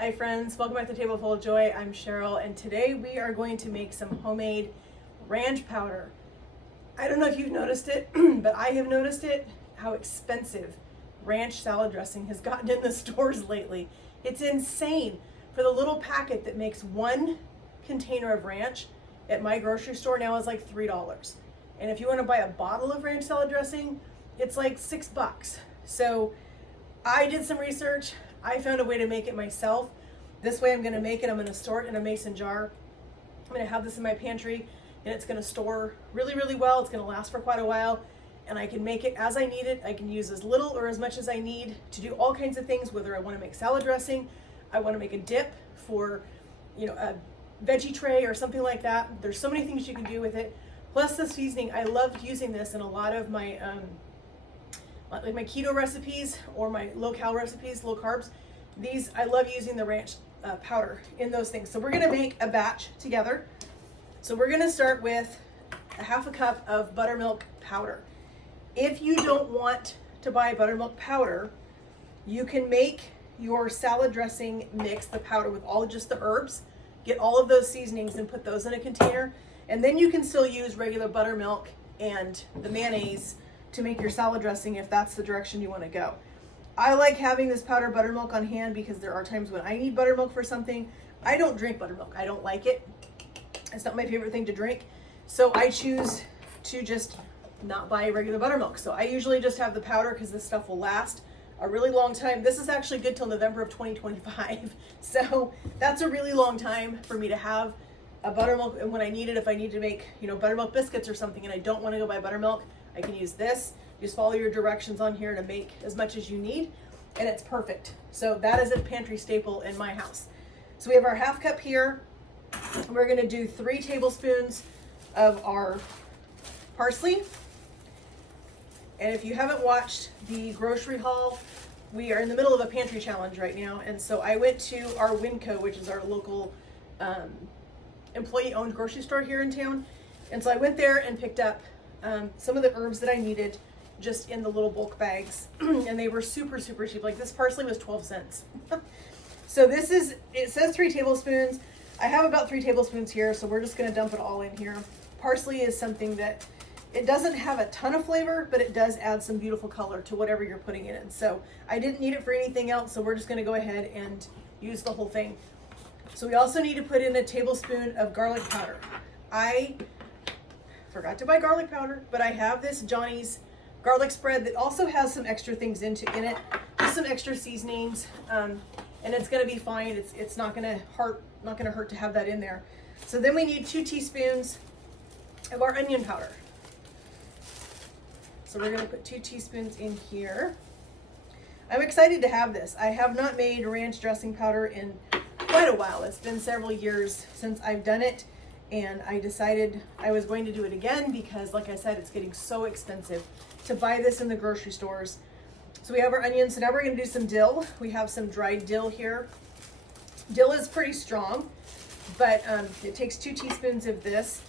Hi friends, welcome back to Table Full of Joy. I'm Cheryl and today we are going to make some homemade ranch powder. I don't know if you've noticed it, but I have noticed it, how expensive ranch salad dressing has gotten in the stores lately. It's insane. For the little packet that makes one container of ranch at my grocery store now is like $3. And if you want to buy a bottle of ranch salad dressing, it's like $6. So I did some research. I found a way to make it myself. This way I'm going to make it. I'm going to store it in a mason jar. I'm going to have this in my pantry and it's going to store really, really well. It's going to last for quite a while and I can make it as I need it. I can use as little or as much as I need to do all kinds of things, whether I want to make salad dressing, I want to make a dip for, a veggie tray or something like that. There's so many things you can do with it. Plus the seasoning, I love using this in a lot of my like my keto recipes or my low-cal recipes, low carbs. These, I love using the ranch powder in those things. So we're gonna make a batch together. So we're gonna start with a half a cup of buttermilk powder. If you don't want to buy buttermilk powder, you can make your salad dressing mix, the powder with all just the herbs, get all of those seasonings and put those in a container. And then you can still use regular buttermilk and the mayonnaise to make your salad dressing if that's the direction you want to go. I like having this powdered buttermilk on hand because there are times when I need buttermilk for something. I don't drink buttermilk. I don't like it. It's not my favorite thing to drink. So I choose to just not buy regular buttermilk. So I usually just have the powder because this stuff will last a really long time. This is actually good till November of 2025. So that's a really long time for me to have a buttermilk. And when I need it, if I need to make, buttermilk biscuits or something and I don't want to go buy buttermilk, I can use this. Just follow your directions on here to make as much as you need, and it's perfect. So that is a pantry staple in my house. So we have our half cup here. We're gonna do 3 tablespoons of our parsley. And if you haven't watched the grocery haul, we are in the middle of a pantry challenge right now. And so I went to our Winco, which is our local employee-owned grocery store here in town. And so I went there and picked up some of the herbs that I needed just in the little bulk bags. And they were super, super cheap. Like this parsley was 12 cents. So it says 3 tablespoons. I have about 3 tablespoons here, so we're just gonna dump it all in here. Parsley is something that, it doesn't have a ton of flavor, but it does add some beautiful color to whatever you're putting it in. So I didn't need it for anything else, so we're just gonna go ahead and use the whole thing. So we also need to put in a tablespoon of garlic powder. I forgot to buy garlic powder, but I have this Johnny's garlic spread that also has some extra things in it, just some extra seasonings, and it's gonna be fine. It's not gonna hurt to have that in there. So then we need 2 teaspoons of our onion powder. So we're gonna put 2 teaspoons in here. I'm excited to have this. I have not made ranch dressing powder in quite a while. It's been several years since I've done it. And I decided I was going to do it again because, like I said, it's getting so expensive to buy this in the grocery stores. So we have our onions. So now we're going to do some dill. We have some dried dill here. Dill is pretty strong, but it takes 2 teaspoons of this.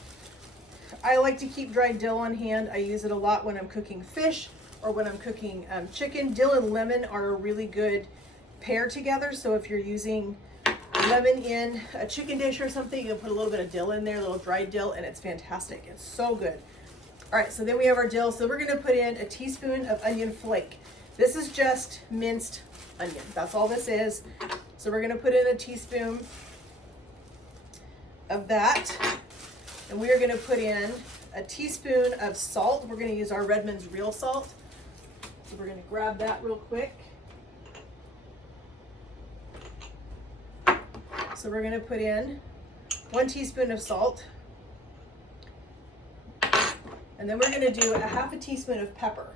I like to keep dried dill on hand. I use it a lot when I'm cooking fish or when I'm cooking chicken. Dill and lemon are a really good pair together. So if you're using lemon in a chicken dish or something, you can put a little bit of dill in there, a little dried dill, and it's fantastic. It's so good. All right, so then we have our dill. So we're gonna put in a teaspoon of onion flake. This is just minced onion. That's all this is. So we're gonna put in a teaspoon of that. And we are gonna put in a teaspoon of salt. We're gonna use our Redmond's real salt. So we're gonna grab that real quick. So we're gonna put in 1 teaspoon of salt. And then we're gonna do a half a teaspoon of pepper.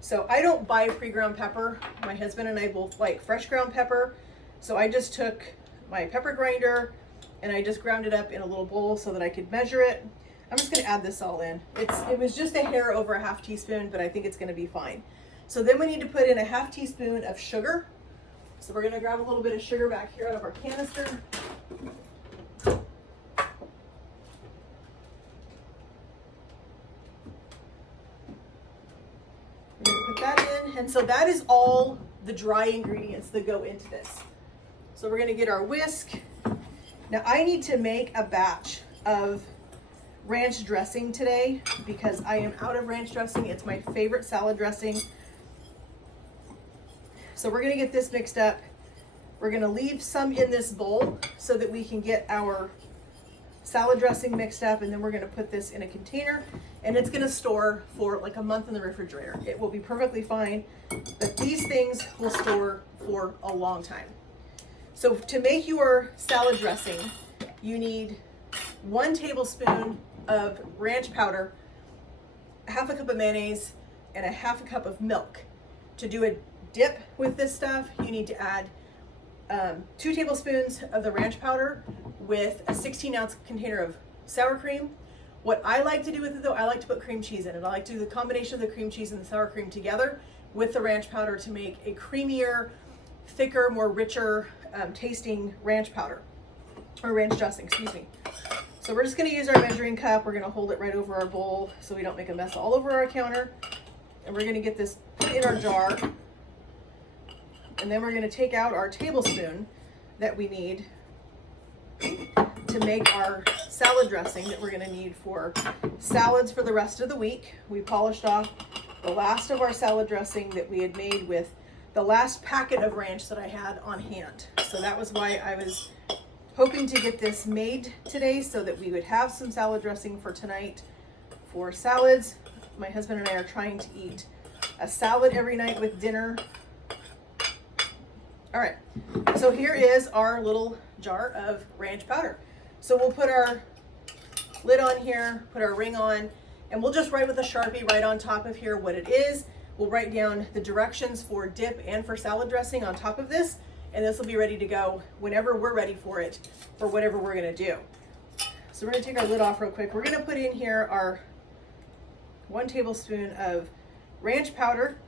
So I don't buy pre-ground pepper. My husband and I both like fresh ground pepper. So I just took my pepper grinder and I just ground it up in a little bowl so that I could measure it. I'm just gonna add this all in. It was just a hair over a half teaspoon, but I think it's gonna be fine. So then we need to put in a half teaspoon of sugar. So we're gonna grab a little bit of sugar back here out of our canister. We're gonna put that in, and so that is all the dry ingredients that go into this. So we're gonna get our whisk. Now I need to make a batch of ranch dressing today because I am out of ranch dressing. It's my favorite salad dressing. So we're gonna get this mixed up. We're gonna leave some in this bowl so that we can get our salad dressing mixed up, and then we're gonna put this in a container, and it's gonna store for like a month in the refrigerator. It will be perfectly fine, but these things will store for a long time. So to make your salad dressing, you need 1 tablespoon of ranch powder, 1/2 cup of mayonnaise, and 1/2 cup of milk. To do a dip with this stuff, you need to add 2 tablespoons of the ranch powder with a 16-ounce container of sour cream. What I like to do with it though, I like to put cream cheese in it. I like to do the combination of the cream cheese and the sour cream together with the ranch powder to make a creamier, thicker, more richer tasting ranch powder, or ranch dressing, excuse me. So we're just gonna use our measuring cup. We're gonna hold it right over our bowl so we don't make a mess all over our counter. And we're gonna get this put in our jar. And then we're gonna take out our tablespoon that we need to make our salad dressing that we're gonna need for salads for the rest of the week. We polished off the last of our salad dressing that we had made with the last packet of ranch that I had on hand. So that was why I was hoping to get this made today so that we would have some salad dressing for tonight for salads. My husband and I are trying to eat a salad every night with dinner. All right, so here is our little jar of ranch powder. So we'll put our lid on here, put our ring on, and we'll just write with a Sharpie right on top of here what it is. We'll write down the directions for dip and for salad dressing on top of this, and this will be ready to go whenever we're ready for it, for whatever we're gonna do. So we're gonna take our lid off real quick. We're gonna put in here our 1 tablespoon of ranch powder.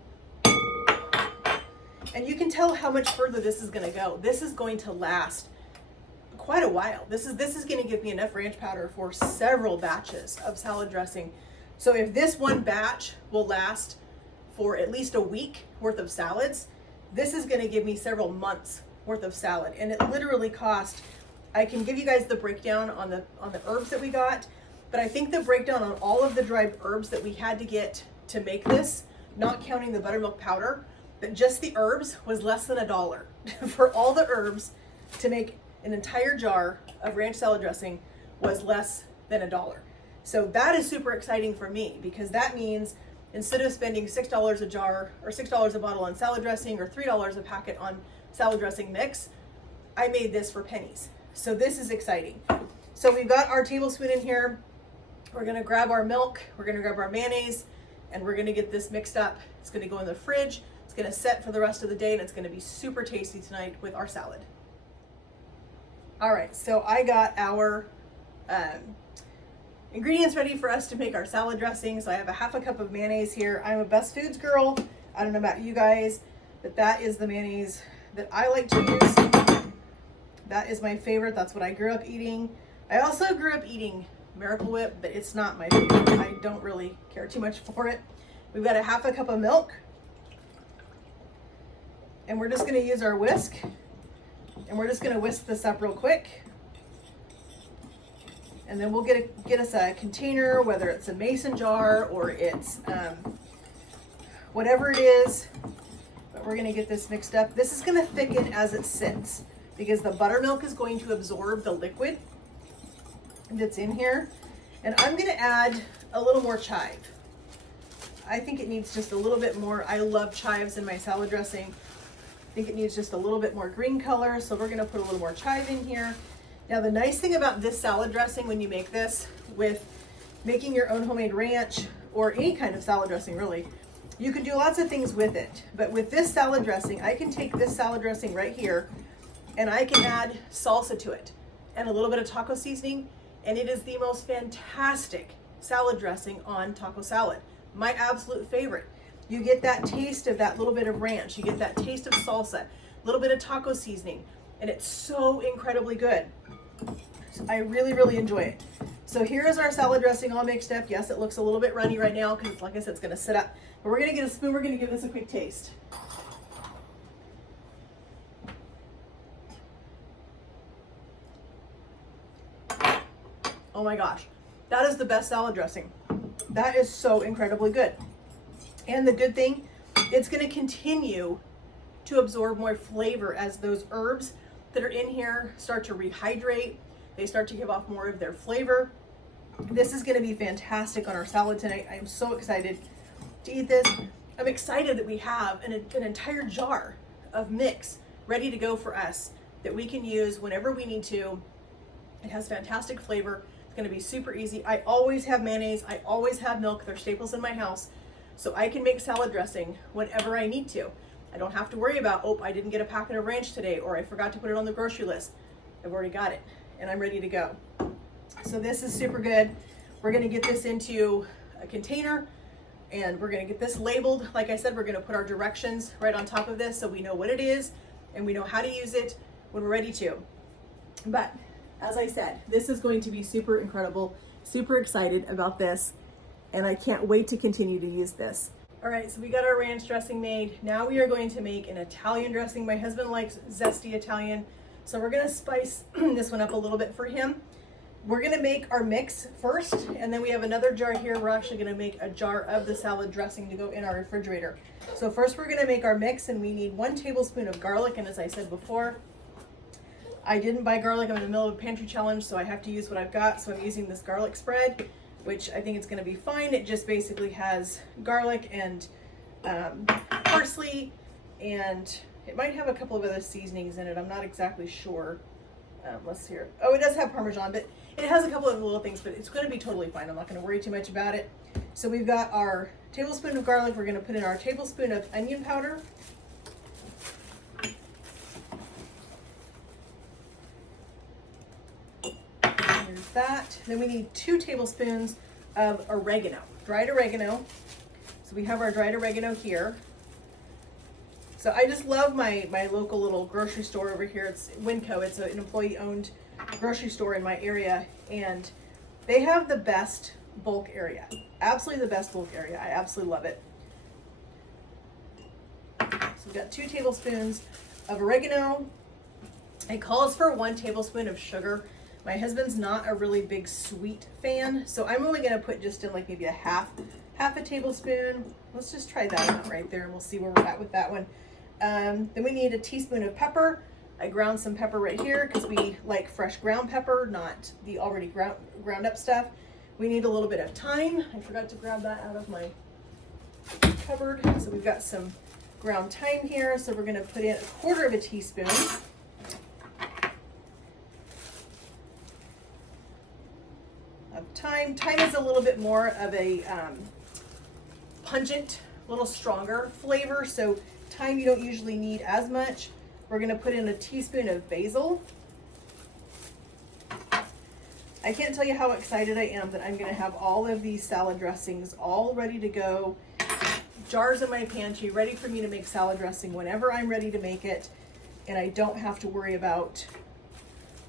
And you can tell how much further this is gonna go. This is going to last quite a while. This is gonna give me enough ranch powder for several batches of salad dressing. So if this one batch will last for at least a week worth of salads, this is gonna give me several months worth of salad. And it literally cost, I can give you guys the breakdown on the herbs that we got, but I think the breakdown on all of the dried herbs that we had to get to make this, not counting the buttermilk powder, but just the herbs was less than $1 for all the herbs to make an entire jar of ranch salad dressing was less than $1. So that is super exciting for me because that means instead of spending $6 a jar or $6 a bottle on salad dressing or $3 a packet on salad dressing mix, I made this for pennies. So this is exciting. So we've got our tablespoon in here. We're gonna grab our milk, we're gonna grab our mayonnaise, and we're gonna get this mixed up. It's gonna go in the fridge. It's gonna set for the rest of the day, and it's gonna be super tasty tonight with our salad. All right, so I got our ingredients ready for us to make our salad dressing. So I have 1/2 cup of mayonnaise here. I'm a Best Foods girl. I don't know about you guys, but that is the mayonnaise that I like to use. That is my favorite. That's what I grew up eating. I also grew up eating Miracle Whip, but it's not my favorite. I don't really care too much for it. We've got 1/2 cup of milk. And we're just gonna use our whisk. And we're just gonna whisk this up real quick. And then we'll get us a container, whether it's a mason jar or it's whatever it is. But we're gonna get this mixed up. This is gonna thicken as it sits because the buttermilk is going to absorb the liquid that's in here. And I'm gonna add a little more chive. I think it needs just a little bit more. I love chives in my salad dressing. I think it needs just a little bit more green color, so we're gonna put a little more chive in here. Now the nice thing about this salad dressing when you make this with making your own homemade ranch or any kind of salad dressing really, you can do lots of things with it. But with this salad dressing, I can take this salad dressing right here and I can add salsa to it and a little bit of taco seasoning, and it is the most fantastic salad dressing on taco salad. My absolute favorite. You get that taste of that little bit of ranch, you get that taste of salsa, a little bit of taco seasoning, and it's so incredibly good. So I really, really enjoy it. So here is our salad dressing all mixed up. Yes, it looks a little bit runny right now because like I said, it's gonna sit up. But we're gonna get a spoon, we're gonna give this a quick taste. Oh my gosh, that is the best salad dressing. That is so incredibly good. And the good thing, it's going to continue to absorb more flavor as those herbs that are in here start to rehydrate. They start to give off more of their flavor. This is going to be fantastic on our salad tonight. I am so excited to eat this. I'm excited that we have an entire jar of mix ready to go for us that we can use whenever we need to. It has fantastic flavor. It's going to be super easy. I always have mayonnaise. I always have milk. They're staples in my house. So I can make salad dressing whenever I need to. I don't have to worry about, oh, I didn't get a packet of ranch today, or I forgot to put it on the grocery list. I've already got it and I'm ready to go. So this is super good. We're going to get this into a container and we're going to get this labeled. Like I said, we're going to put our directions right on top of this so we know what it is and we know how to use it when we're ready to. But as I said, this is going to be super incredible, super excited about this, and I can't wait to continue to use this. All right, so we got our ranch dressing made. Now we are going to make an Italian dressing. My husband likes zesty Italian, so we're gonna spice this one up a little bit for him. We're gonna make our mix first, and then we have another jar here. We're actually gonna make a jar of the salad dressing to go in our refrigerator. So first we're gonna make our mix, and we need 1 tablespoon of garlic, and as I said before, I didn't buy garlic. I'm in the middle of a pantry challenge, so I have to use what I've got. So I'm using this garlic spread, which I think it's going to be fine. It just basically has garlic and parsley, and it might have a couple of other seasonings in it. I'm not exactly sure. Let's see here. Oh, it does have Parmesan, but it has a couple of little things, but it's going to be totally fine. I'm not going to worry too much about it. So we've got our tablespoon of garlic. We're going to put in our tablespoon of onion powder. There's that. Then we need 2 tablespoons of oregano, dried oregano. So we have our dried oregano here. So I just love my local little grocery store over here. It's Winco. It's an employee-owned grocery store in my area, and they have the best bulk area. Absolutely the best bulk area. I absolutely love it. So we've got 2 tablespoons of oregano. It calls for 1 tablespoon of sugar. My husband's not a really big sweet fan, so I'm only going to put just in like maybe a half a tablespoon. Let's just try that amount right there, and we'll see where we're at with that one. Then we need a teaspoon of pepper. I ground some pepper right here because we like fresh ground pepper, not the already ground up stuff. We need a little bit of thyme. I forgot to grab that out of my cupboard. So we've got some ground thyme here. So we're going to put in 1/4 teaspoon. Of thyme. Thyme is a little bit more of a pungent, a little stronger flavor. So thyme you don't usually need as much. We're going to put in a teaspoon of basil. I can't tell you how excited I am that I'm going to have all of these salad dressings all ready to go. Jars in my pantry ready for me to make salad dressing whenever I'm ready to make it. And I don't have to worry about,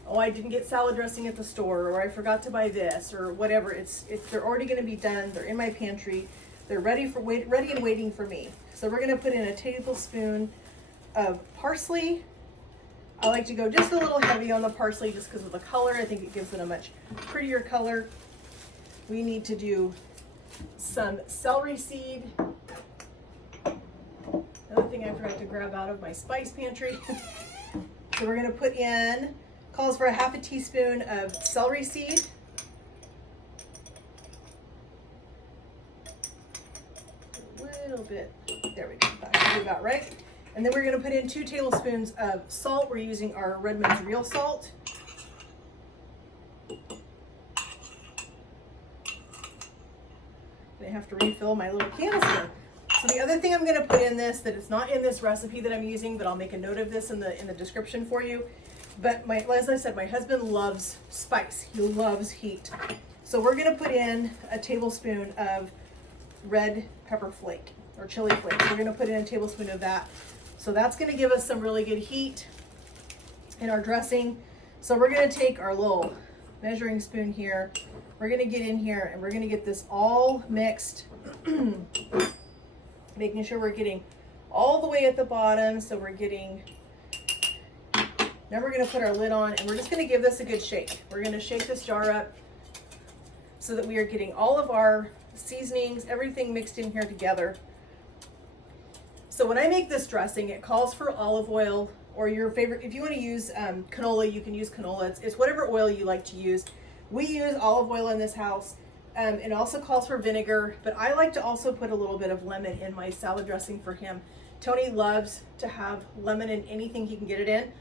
oh, I didn't get salad dressing at the store, or I forgot to buy this, or whatever. They're already going to be done. They're in my pantry. They're ready and waiting for me. So we're going to put in a tablespoon of parsley. I like to go just a little heavy on the parsley just because of the color. I think it gives it a much prettier color. We need to do some celery seed. Another thing I forgot to grab out of my spice pantry. So we're going to put in, calls for a 1/2 teaspoon of celery seed. A little bit, there we go, that should be about right. And then we're going to put in 2 tablespoons of salt. We're using our Redmond's real salt. I have to refill my little canister. So the other thing I'm going to put in this, that it's not in this recipe that I'm using, but I'll make a note of this in the description for you. But as I said, my husband loves spice. He loves heat. So we're going to put in a tablespoon of red pepper flake or chili flake. We're going to put in a tablespoon of that. So that's going to give us some really good heat in our dressing. So we're going to take our little measuring spoon here. We're going to get in here and we're going to get this all mixed, making sure we're getting all the way at the bottom. So we're getting, now we're going to put our lid on and we're just going to give this a good shake. We're going to shake this jar up so that we are getting all of our seasonings, everything mixed in here together. So when I make this dressing, it calls for olive oil or your favorite. If you want to use canola, you can use canola. It's whatever oil you like to use. We use olive oil in this house. It also calls for vinegar, but I like to also put a little bit of lemon in my salad dressing for him. Tony loves to have lemon in anything he can get it in.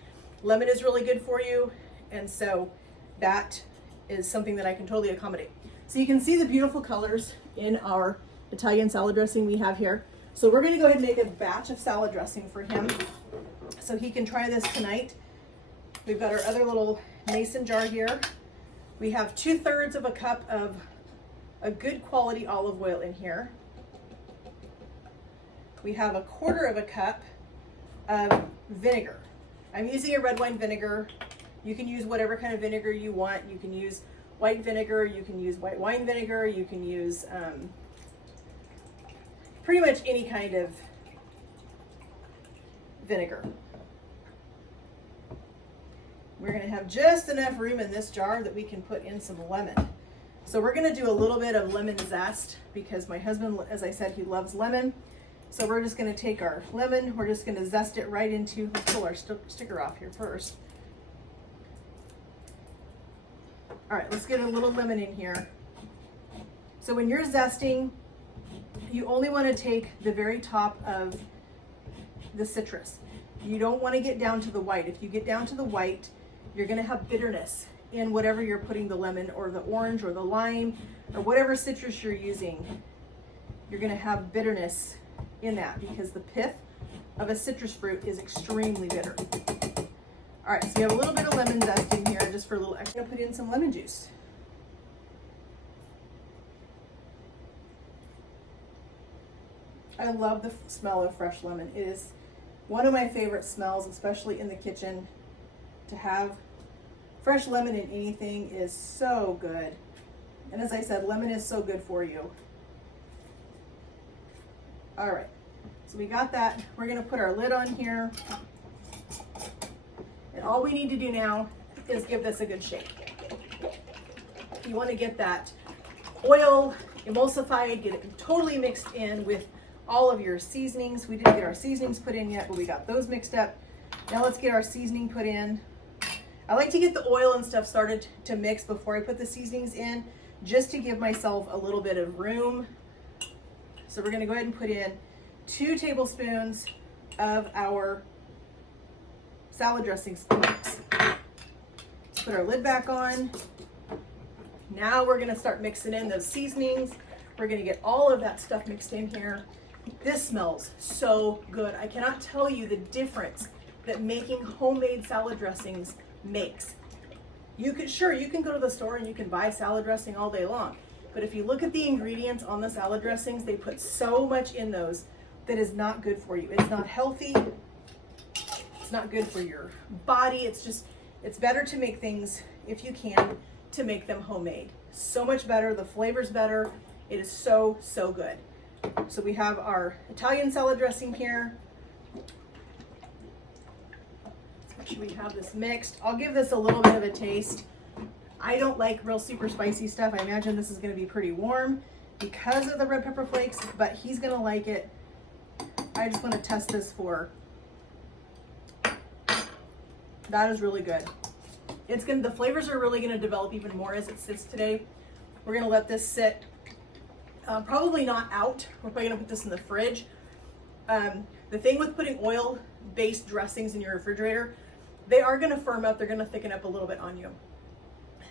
Lemon is really good for you, and so that is something that I can totally accommodate. So you can see the beautiful colors in our Italian salad dressing we have here. So we're going to go ahead and make a batch of salad dressing for him so he can try this tonight. We've got our other little mason jar here. We have 2/3 of a cup of a good quality olive oil in here. We have 1/4 of a cup of vinegar. I'm using a red wine vinegar. You can use whatever kind of vinegar you want. You can use white vinegar, you can use white wine vinegar, you can use pretty much any kind of vinegar. We're going to have just enough room in this jar that we can put in some lemon. So we're going to do a little bit of lemon zest because my husband, as I said, he loves lemon. So we're just going to take our lemon, we're just going to zest it right into, let's pull our sticker off here first. All right, let's get a little lemon in here. So when you're zesting, you only want to take the very top of the citrus. You don't want to get down to the white. If you get down to the white, you're going to have bitterness in whatever you're putting the lemon or the orange or the lime or whatever citrus you're using. You're going to have bitterness in that because the pith of a citrus fruit is extremely bitter. All right, so you have a little bit of lemon zest in here just for a little extra. I'm going to put in some lemon juice. I love the smell of fresh lemon. It is one of my favorite smells, especially in the kitchen. To have fresh lemon in anything is so good. And as I said, lemon is so good for you. All right, so we got that. We're going to put our lid on here. And all we need to do now is give this a good shake. You want to get that oil emulsified, get it totally mixed in with all of your seasonings. We didn't get our seasonings put in yet, but we got those mixed up. Now let's get our seasoning put in. I like to get the oil and stuff started to mix before I put the seasonings in, just to give myself a little bit of room. So we're going to go ahead and put in 2 tablespoons of our salad dressing mix. Let's put our lid back on. Now we're going to start mixing in those seasonings. We're going to get all of that stuff mixed in here. This smells so good. I cannot tell you the difference that making homemade salad dressings makes. You can go to the store and you can buy salad dressing all day long. But if you look at the ingredients on the salad dressings, they put so much in those that is not good for you. It's not healthy. It's not good for your body. It's better to make things, if you can, to make them homemade. So much better. The flavor's better. It is so, so good. So we have our Italian salad dressing here. Let's make sure we have this mixed. I'll give this a little bit of a taste. I don't like real super spicy stuff. I imagine this is going to be pretty warm because of the red pepper flakes, but he's going to like it. I just want to test this for. That is really good. The flavors are really going to develop even more as it sits today. We're going to let this sit. Probably not out. We're probably going to put this in the fridge. The thing with putting oil-based dressings in your refrigerator, they are going to firm up. They're going to thicken up a little bit on you.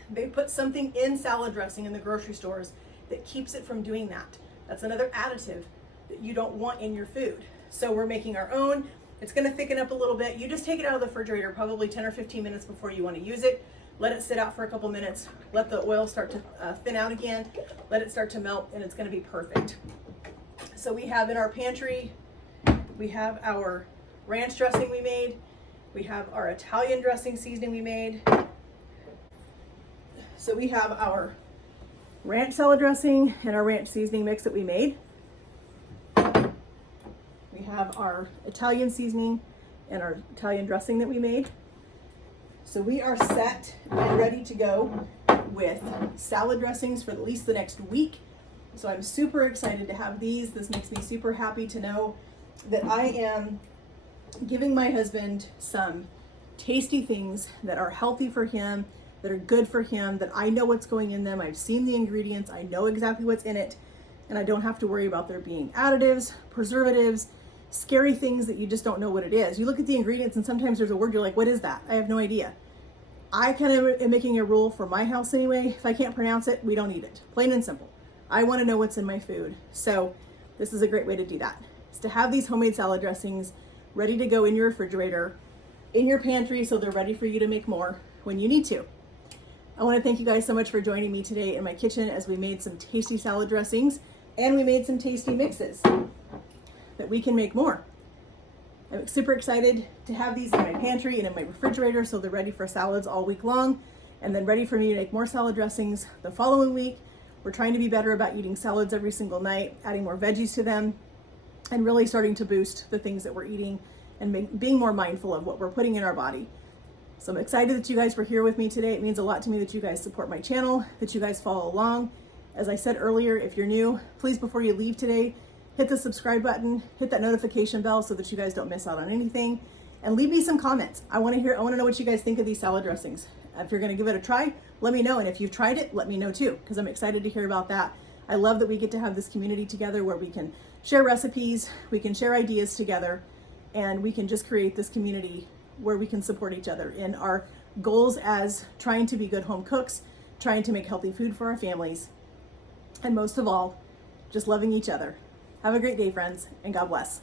They put something in salad dressing in the grocery stores that keeps it from doing that. That's another additive that you don't want in your food. So we're making our own. It's going to thicken up a little bit. You just take it out of the refrigerator probably 10 or 15 minutes before you want to use it. Let it sit out for a couple minutes. Let the oil start to thin out again. Let it start to melt, and it's going to be perfect. So we have in our pantry, we have our ranch dressing we made. We have our Italian dressing seasoning we made. So we have our ranch salad dressing and our ranch seasoning mix that we made. We have our Italian seasoning and our Italian dressing that we made. So we are set and ready to go with salad dressings for at least the next week. So I'm super excited to have these. This makes me super happy to know that I am giving my husband some tasty things that are healthy for him, that are good for him, that I know what's going in them. I've seen the ingredients, I know exactly what's in it, and I don't have to worry about there being additives, preservatives, scary things that you just don't know what it is. You look at the ingredients and sometimes there's a word you're like, what is that? I have no idea. I kind of am making a rule for my house anyway. If I can't pronounce it, we don't eat it. Plain and simple. I want to know what's in my food. So this is a great way to do that. Is to have these homemade salad dressings ready to go in your refrigerator, in your pantry, so they're ready for you to make more when you need to. I want to thank you guys so much for joining me today in my kitchen as we made some tasty salad dressings and we made some tasty mixes that we can make more. I'm super excited to have these in my pantry and in my refrigerator so they're ready for salads all week long and then ready for me to make more salad dressings the following week. We're trying to be better about eating salads every single night, adding more veggies to them, and really starting to boost the things that we're eating and being more mindful of what we're putting in our body. So I'm excited that you guys were here with me today. It means a lot to me that you guys support my channel, that you guys follow along. As I said earlier, if you're new, please before you leave today, hit the subscribe button, hit that notification bell so that you guys don't miss out on anything, and leave me some comments. I want to know what you guys think of these salad dressings. If you're going to give it a try, let me know. And if you've tried it, let me know too, because I'm excited to hear about that. I love that we get to have this community together where we can share recipes, we can share ideas together, and we can just create this community where we can support each other in our goals as trying to be good home cooks, trying to make healthy food for our families, and most of all, just loving each other. Have a great day, friends, and God bless.